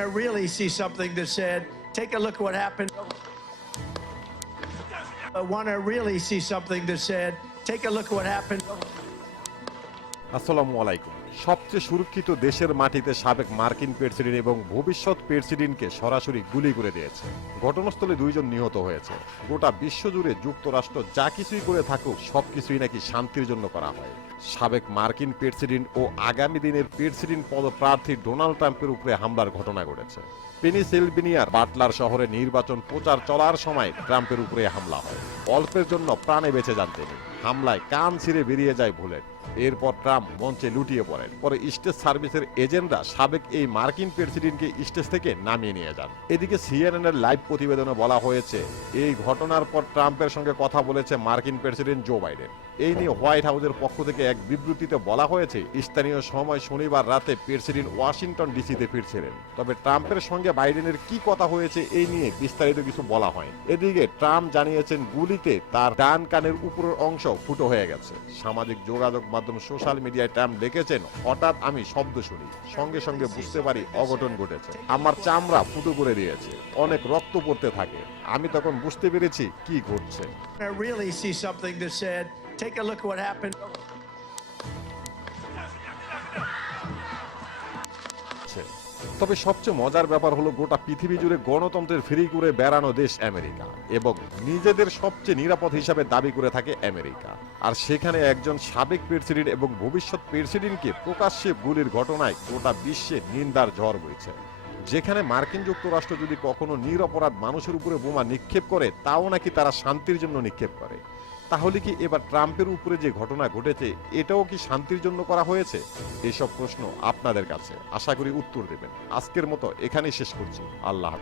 I really see something that said, take a look at what happened. I want to really see something that said, take a look at what happened. আসসালামু আলাইকুম। সবচেয়ে সুরক্ষিত দেশের মাটিতে সাবেক মার্কিন president এবং ভবিষ্যৎ প্রেসিডেন্টকে সরাসরি গুলি করে দিয়েছে। ঘটনাস্থলে 2 জন নিহত হয়েছে। গোটা বিশ্বজুড়ে যুক্তরাষ্ট্র যা কিছুই করে থাকুক সবকিছুই নাকি শান্তির জন্য করা হয়। সাবেক মার্কিন প্রেসিডেন্ট ও আগামী দিনের প্রেসিডেন্ট পদপ্রার্থী ডোনাল্ড ট্রাম্পের উপরে হামলার ঘটনা ঘটেছে। পেনিসিলভেনিয়ার বাটলার শহরে নির্বাচন প্রচার চলার সময় ট্রাম্পের উপরে হামলা হয়। অল্পের জন্য প্রাণে বেঁচে যান তিনি। হামলায় কান ছিঁড়ে বেরিয়ে যায় বুলেট। এরপর ট্রাম্প মঞ্চে লুটিয়ে পড়েন। পরে স্টেজ সার্ভিসের এজেন্টরা সাবেক এই মার্কিন প্রেসিডেন্টকে স্টেজ থেকে নামিয়ে নিয়ে যান। এদিকে সিএনএনের লাইভ প্রতিবেদনে বলা হয়েছে, এই ঘটনার পর ট্রাম্পের সঙ্গে কথা বলেছে মার্কিন প্রেসিডেন্ট জো বাইডেন। এই নিয়ে হোয়াইট হাউসের পক্ষ থেকে এক বিবৃতিতে বলা হয়েছে, স্থানীয় সময় শনিবার রাতে প্রেসিডেন্ট ওয়াশিংটন ডিসিতে ফিরছিলেন। তবে ট্রাম্পের সঙ্গে বাইডেনের কি কথা হয়েছে এই নিয়ে বিস্তারিত কিছু বলা হয়। এদিকে ট্রাম্প জানিয়েছেন গুলিতে তার ডান কানের উপরের অংশ ফুটো হয়ে গেছে। সামাজিক যোগাযোগ মাধ্যম সোশ্যাল মিডিয়ায় ট্রাম্প লিখেছেন, হঠাৎ আমি শব্দ শুনি, সঙ্গে সঙ্গে বুঝতে পারি অঘটন ঘটেছে। আমার চামড়া ফুটো করে দিয়েছে, অনেক রক্ত পড়তে থাকে। আমি তখন বুঝতে পেরেছি কি ঘটছে। I really see something that said, take a look at what happened. তবে সবচেয়ে মজার ব্যাপার হলো গোটা পৃথিবী জুড়ে গণতন্ত্রের ফ্রি করে বেড়ানো দেশ আমেরিকা এবং নিজেদের সবচেয়ে নিরাপদ হিসাবে দাবি করে থাকে আমেরিকা। আর সেখানে একজন সাবেক প্রেসিডেন্ট এবং ভবিষ্যৎ প্রেসিডেন্টকে প্রকাশ্যে গুলির ঘটনায় গোটা বিশ্বে নিন্দার ঝড় বইছে। যেখানে মার্কিন যুক্তরাষ্ট্র যদি কখনো নিরপরাধ মানুষের উপরে বোমা নিক্ষেপ করে, তাও নাকি তারা শান্তির জন্য নিক্ষেপ করে। তাহলে কি এবার ট্রাম্পের উপরে যে ঘটনা ঘটেছে এটাও কি শান্তির জন্য করা হয়েছে? এসব প্রশ্ন আপনাদের কাছে, আশা করি উত্তর দেবেন। আজকের মতো এখানেই শেষ করছি। আল্লাহ হাফেজ।